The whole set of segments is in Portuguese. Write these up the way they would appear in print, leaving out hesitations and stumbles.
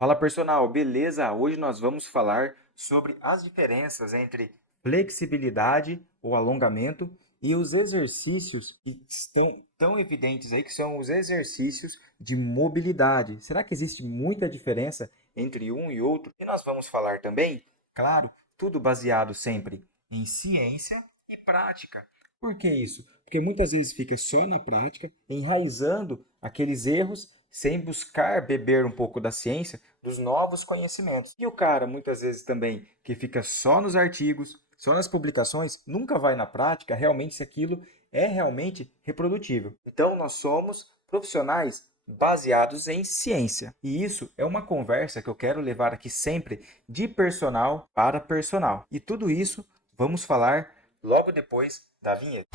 Fala personal, beleza? Hoje nós vamos falar sobre as diferenças entre flexibilidade ou alongamento e os exercícios que estão tão evidentes aí, que são os exercícios de mobilidade. Será que existe muita diferença entre um e outro? E nós vamos falar também, claro, tudo baseado sempre em ciência e prática. Por que isso? Porque muitas vezes fica só na prática, enraizando aqueles erros sem buscar beber um pouco da ciência, dos novos conhecimentos. E o cara, muitas vezes também, que fica só nos artigos, só nas publicações, nunca vai na prática realmente se aquilo é realmente reprodutível. Então, nós somos profissionais baseados em ciência. E isso é uma conversa que eu quero levar aqui sempre de personal para personal. E tudo isso vamos falar logo depois da vinheta.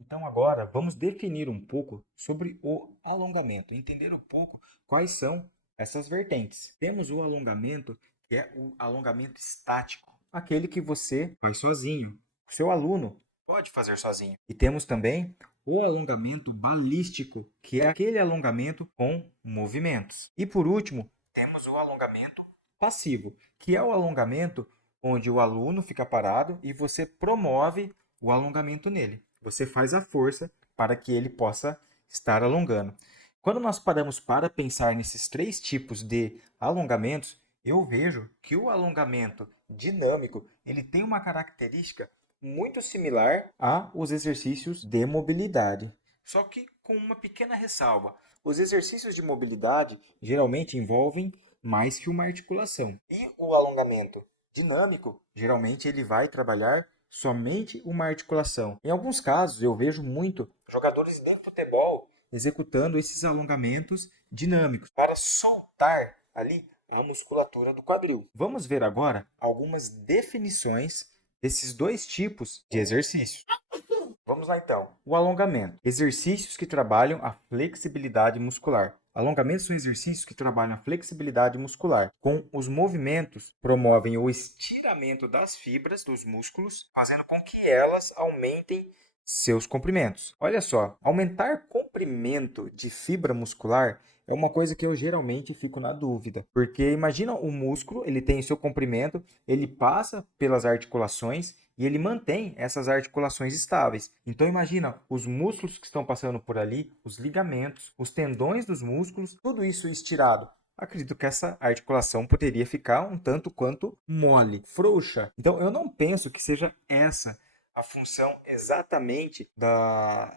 Então agora vamos definir um pouco sobre o alongamento, entender um pouco quais são essas vertentes. Temos o alongamento, que é o alongamento estático, aquele que você faz sozinho. O seu aluno pode fazer sozinho. E temos também o alongamento balístico, que é aquele alongamento com movimentos. E por último, temos o alongamento passivo, que é o alongamento onde o aluno fica parado e você promove o alongamento nele. Você faz a força para que ele possa estar alongando. Quando nós paramos para pensar nesses três tipos de alongamentos, eu vejo que o alongamento dinâmico ele tem uma característica muito similar aos exercícios de mobilidade. Só que com uma pequena ressalva. Os exercícios de mobilidade geralmente envolvem mais que uma articulação. E o alongamento dinâmico, geralmente ele vai trabalhar somente uma articulação. Em alguns casos, eu vejo muito jogadores de futebol executando esses alongamentos dinâmicos para soltar ali a musculatura do quadril. Vamos ver agora algumas definições desses dois tipos de exercícios. Vamos lá então. O alongamento. Exercícios que trabalham a flexibilidade muscular. Alongamentos são exercícios que trabalham a flexibilidade muscular. Com os movimentos, promovem o estiramento das fibras dos músculos, fazendo com que elas aumentem seus comprimentos. Olha só, aumentar comprimento de fibra muscular é uma coisa que eu geralmente fico na dúvida, porque imagina o músculo, ele tem o seu comprimento, ele passa pelas articulações e ele mantém essas articulações estáveis. Então imagina os músculos que estão passando por ali, os ligamentos, os tendões dos músculos, tudo isso estirado. Acredito que essa articulação poderia ficar um tanto quanto mole, frouxa. Então eu não penso que seja essa a função exatamente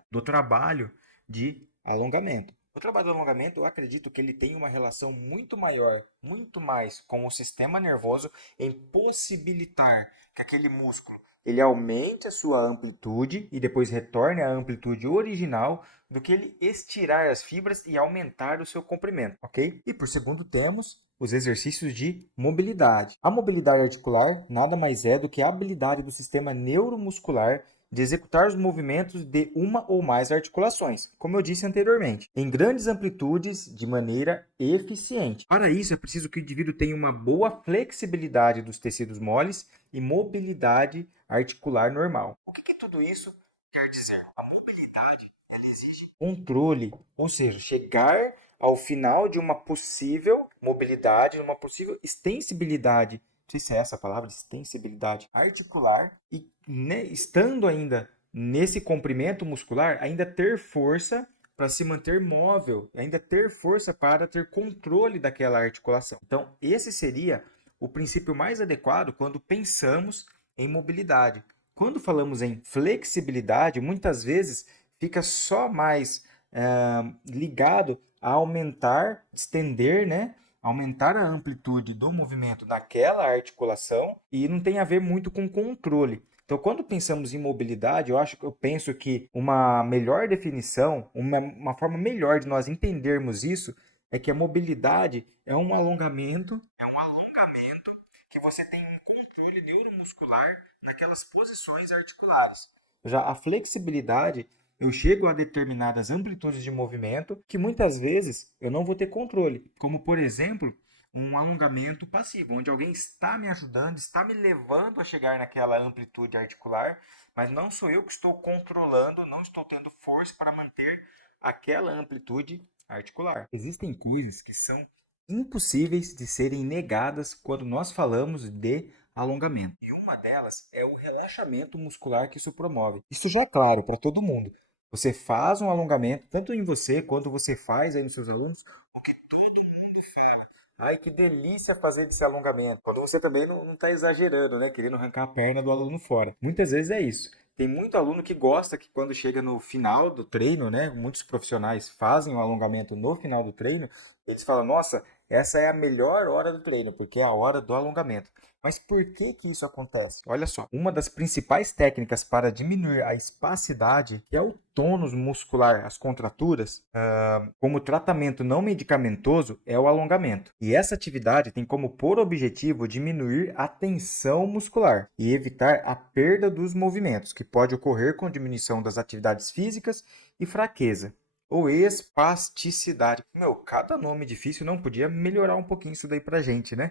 do trabalho de alongamento. O trabalho do alongamento, eu acredito que ele tem uma relação muito maior, muito mais com o sistema nervoso em possibilitar que aquele músculo ele aumente a sua amplitude e depois retorne à amplitude original do que ele estirar as fibras e aumentar o seu comprimento, ok? E por segundo temos os exercícios de mobilidade. A mobilidade articular nada mais é do que a habilidade do sistema neuromuscular de executar os movimentos de uma ou mais articulações, como eu disse anteriormente, em grandes amplitudes de maneira eficiente. Para isso, é preciso que o indivíduo tenha uma boa flexibilidade dos tecidos moles e mobilidade articular normal. O que tudo isso quer dizer? A mobilidade ela exige controle, ou seja, chegar ao final de uma possível mobilidade, uma possível extensibilidade, não sei se é essa a palavra, extensibilidade articular, e né, estando ainda nesse comprimento muscular, ainda ter força para se manter móvel, ainda ter força para ter controle daquela articulação. Então, esse seria o princípio mais adequado quando pensamos em mobilidade. Quando falamos em flexibilidade, muitas vezes fica só mais ligado a aumentar, estender, né? Aumentar a amplitude do movimento daquela articulação e não tem a ver muito com controle. Então, quando pensamos em mobilidade, eu penso que uma melhor definição, uma forma melhor de nós entendermos isso é que a mobilidade é um alongamento que você tem um controle neuromuscular naquelas posições articulares. Já a flexibilidade, eu chego a determinadas amplitudes de movimento que muitas vezes eu não vou ter controle, como por exemplo, um alongamento passivo, onde alguém está me ajudando, está me levando a chegar naquela amplitude articular, mas não sou eu que estou controlando, não estou tendo força para manter aquela amplitude articular. Existem coisas que são impossíveis de serem negadas quando nós falamos de alongamento. E uma delas é o relaxamento muscular que isso promove. Isso já é claro para todo mundo. Você faz um alongamento, tanto em você quanto você faz aí nos seus alunos, o que todo mundo fala. Ai, que delícia fazer esse alongamento. Quando você também não está exagerando, né? Querendo arrancar a perna do aluno fora. Muitas vezes é isso. Tem muito aluno que gosta que quando chega no final do treino, né? Muitos profissionais fazem o alongamento no final do treino. Eles falam, nossa, essa é a melhor hora do treino, porque é a hora do alongamento. Mas por que que isso acontece? Olha só, uma das principais técnicas para diminuir a espacidade, que é o tônus muscular, as contraturas, como tratamento não medicamentoso, é o alongamento. E essa atividade tem como por objetivo diminuir a tensão muscular e evitar a perda dos movimentos, que pode ocorrer com diminuição das atividades físicas e fraqueza. Ou espasticidade. Meu, cada nome difícil não podia melhorar um pouquinho isso daí pra gente, né?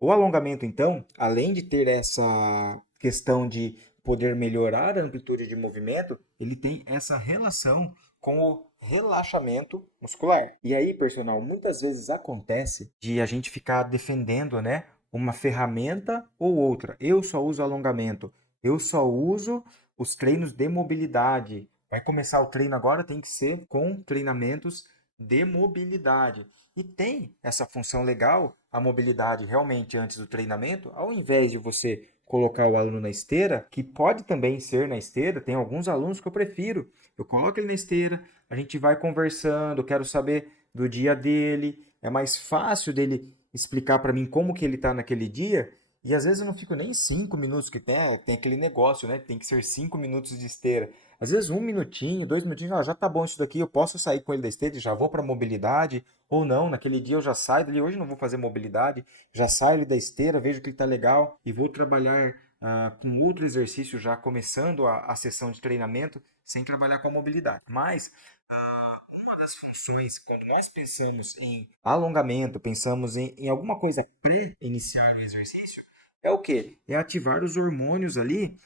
O alongamento, então, além de ter essa questão de poder melhorar a amplitude de movimento, ele tem essa relação com o relaxamento muscular. E aí, personal, muitas vezes acontece de a gente ficar defendendo, né, uma ferramenta ou outra. Eu só uso alongamento, eu só uso os treinos de mobilidade. Vai começar o treino agora, tem que ser com treinamentos de mobilidade. E tem essa função legal, a mobilidade realmente antes do treinamento, ao invés de você colocar o aluno na esteira, que pode também ser na esteira, tem alguns alunos que eu prefiro. Eu coloco ele na esteira, a gente vai conversando, quero saber do dia dele, é mais fácil dele explicar para mim como que ele está naquele dia, e às vezes eu não fico nem 5 minutos, que tem aquele negócio, né? Tem que ser 5 minutos de esteira. Às vezes 1 minutinho, 2 minutinhos, já tá bom isso daqui, eu posso sair com ele da esteira e já vou para mobilidade, ou não, naquele dia eu já saio dali, hoje não vou fazer mobilidade, já saio ali da esteira, vejo que ele está legal e vou trabalhar com outro exercício já começando a sessão de treinamento sem trabalhar com a mobilidade. Mas uma das funções, quando nós pensamos em alongamento, pensamos em alguma coisa pré-iniciar o exercício, é o quê? É ativar os hormônios ali,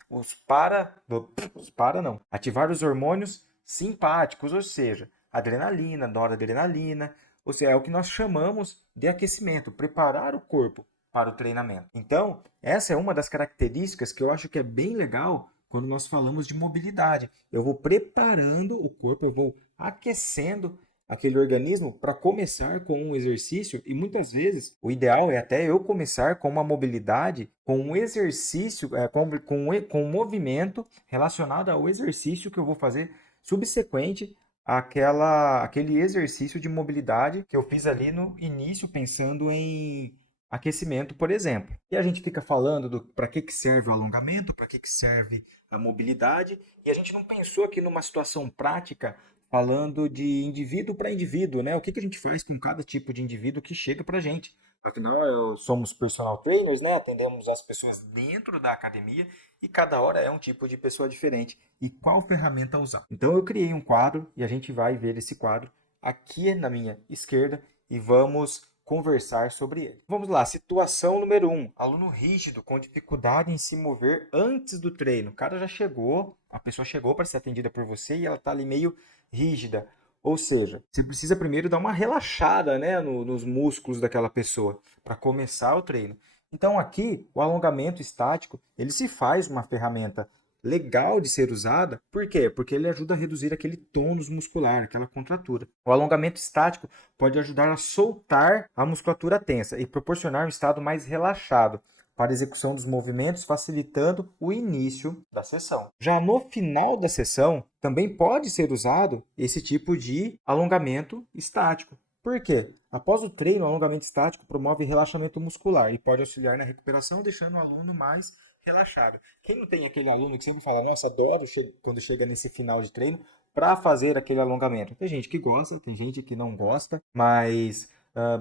ativar os hormônios simpáticos, ou seja, adrenalina, noradrenalina, ou seja, é o que nós chamamos de aquecimento, preparar o corpo para o treinamento. Então, essa é uma das características que eu acho que é bem legal quando nós falamos de mobilidade. Eu vou preparando o corpo, eu vou aquecendo aquele organismo para começar com um exercício e muitas vezes o ideal é até eu começar com uma mobilidade, com um exercício, com um movimento relacionado ao exercício que eu vou fazer subsequente aquele exercício de mobilidade que eu fiz ali no início pensando em aquecimento, por exemplo. E a gente fica falando do para que serve o alongamento, para que serve a mobilidade, e a gente não pensou aqui numa situação prática falando de indivíduo para indivíduo, né? O que a gente faz com cada tipo de indivíduo que chega para a gente. Afinal, somos personal trainers, né? Atendemos as pessoas dentro da academia e cada hora é um tipo de pessoa diferente. E qual ferramenta usar? Então, eu criei um quadro e a gente vai ver esse quadro aqui na minha esquerda e vamos conversar sobre ele. Vamos lá, situação número 1. Aluno rígido, com dificuldade em se mover antes do treino. O cara já chegou, a pessoa chegou para ser atendida por você e ela está ali meio rígida. Ou seja, você precisa primeiro dar uma relaxada, né, nos músculos daquela pessoa para começar o treino. Então aqui, o alongamento estático, ele se faz uma ferramenta legal de ser usada. Por quê? Porque ele ajuda a reduzir aquele tônus muscular, aquela contratura. O alongamento estático pode ajudar a soltar a musculatura tensa e proporcionar um estado mais relaxado para a execução dos movimentos, facilitando o início da sessão. Já no final da sessão, também pode ser usado esse tipo de alongamento estático. Por quê? Após o treino, o alongamento estático promove relaxamento muscular e pode auxiliar na recuperação, deixando o aluno mais relaxado. Quem não tem aquele aluno que sempre fala, nossa, adoro quando chega nesse final de treino para fazer aquele alongamento? Tem gente que gosta, tem gente que não gosta, mas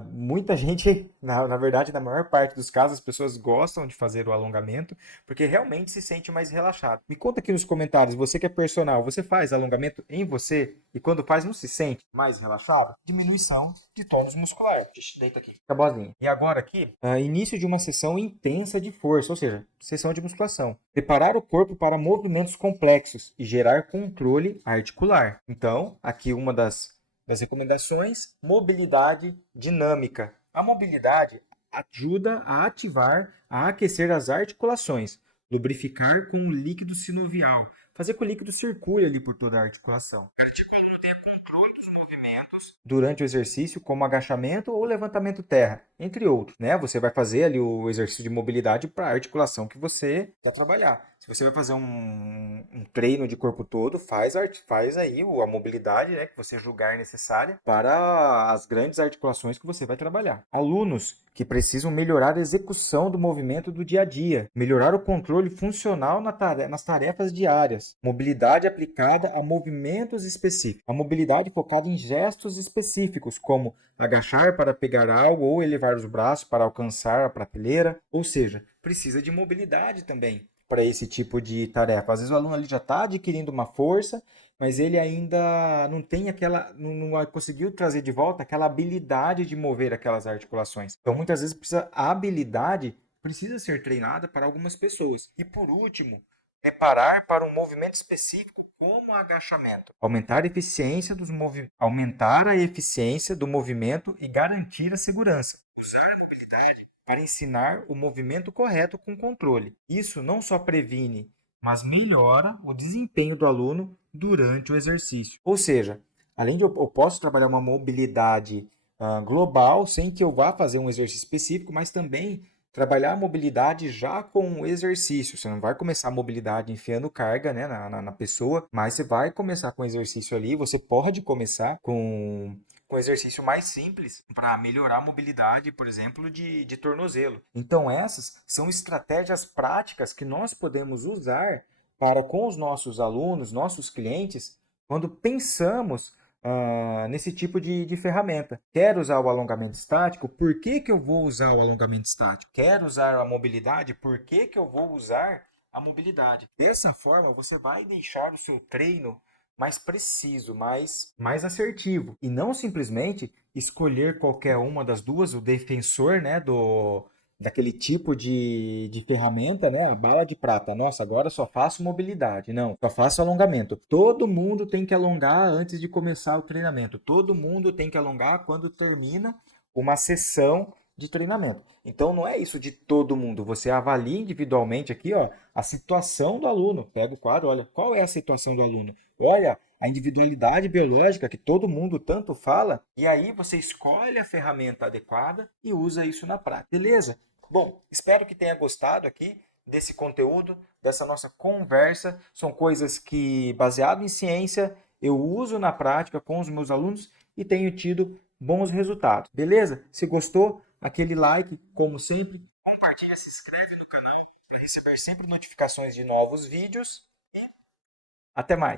muita gente, na verdade, na maior parte dos casos, as pessoas gostam de fazer o alongamento porque realmente se sente mais relaxado. Me conta aqui nos comentários, você que é personal, você faz alongamento em você e quando faz não se sente mais relaxado? Diminuição de tônus muscular. Deita aqui. Tá boazinha. E agora aqui, início de uma sessão intensa de força, ou seja, sessão de musculação. Preparar o corpo para movimentos complexos e gerar controle articular. Então, aqui uma das das recomendações, mobilidade dinâmica. A mobilidade ajuda a ativar, a aquecer as articulações, lubrificar com o líquido sinovial, fazer com que o líquido circule ali por toda a articulação. Controle dos movimentos durante o exercício, como agachamento ou levantamento terra, entre outros, né? Você vai fazer ali o exercício de mobilidade para a articulação que você quer trabalhar. Se você vai fazer um treino de corpo todo, faz aí a mobilidade, né, que você julgar necessária para as grandes articulações que você vai trabalhar. Alunos que precisam melhorar a execução do movimento do dia a dia, melhorar o controle funcional nas tarefas diárias, mobilidade aplicada a movimentos específicos, a mobilidade focada em gestos específicos, como agachar para pegar algo ou elevar os braços para alcançar a prateleira, ou seja, precisa de mobilidade também para esse tipo de tarefa. Às vezes o aluno ali já está adquirindo uma força, mas ele ainda não tem não conseguiu trazer de volta aquela habilidade de mover aquelas articulações. Então, muitas vezes a habilidade precisa ser treinada para algumas pessoas. E por último, preparar para um movimento específico como agachamento. Aumentar a eficiência do movimento e garantir a segurança. Usar a mobilidade para ensinar o movimento correto com controle. Isso não só previne, mas melhora o desempenho do aluno durante o exercício. Ou seja, além de eu posso trabalhar uma mobilidade global sem que eu vá fazer um exercício específico, mas também trabalhar a mobilidade já com o exercício. Você não vai começar a mobilidade enfiando carga, né, na pessoa, mas você vai começar com exercício ali. Você pode começar com exercício mais simples para melhorar a mobilidade, por exemplo, de tornozelo. Então, essas são estratégias práticas que nós podemos usar para com os nossos alunos, nossos clientes, quando pensamos nesse tipo de ferramenta. Quero usar o alongamento estático? Por que eu vou usar o alongamento estático? Quero usar a mobilidade? Por que eu vou usar a mobilidade? Dessa forma, você vai deixar o seu treino mais preciso, mais assertivo. E não simplesmente escolher qualquer uma das duas, o defensor, né, daquele tipo de ferramenta, né? A bala de prata. Nossa, agora só faço mobilidade. Não, só faço alongamento. Todo mundo tem que alongar antes de começar o treinamento. Todo mundo tem que alongar quando termina uma sessão de treinamento. Então não é isso de todo mundo. Você avalia individualmente aqui, ó, a situação do aluno. Pega o quadro, olha, qual é a situação do aluno? Olha, a individualidade biológica que todo mundo tanto fala, e aí você escolhe a ferramenta adequada e usa isso na prática. Beleza? Bom, espero que tenha gostado aqui desse conteúdo, dessa nossa conversa. São coisas que, baseado em ciência, eu uso na prática com os meus alunos e tenho tido bons resultados. Beleza? Se gostou, aquele like, como sempre. Compartilha, se inscreve no canal para receber sempre notificações de novos vídeos. E até mais!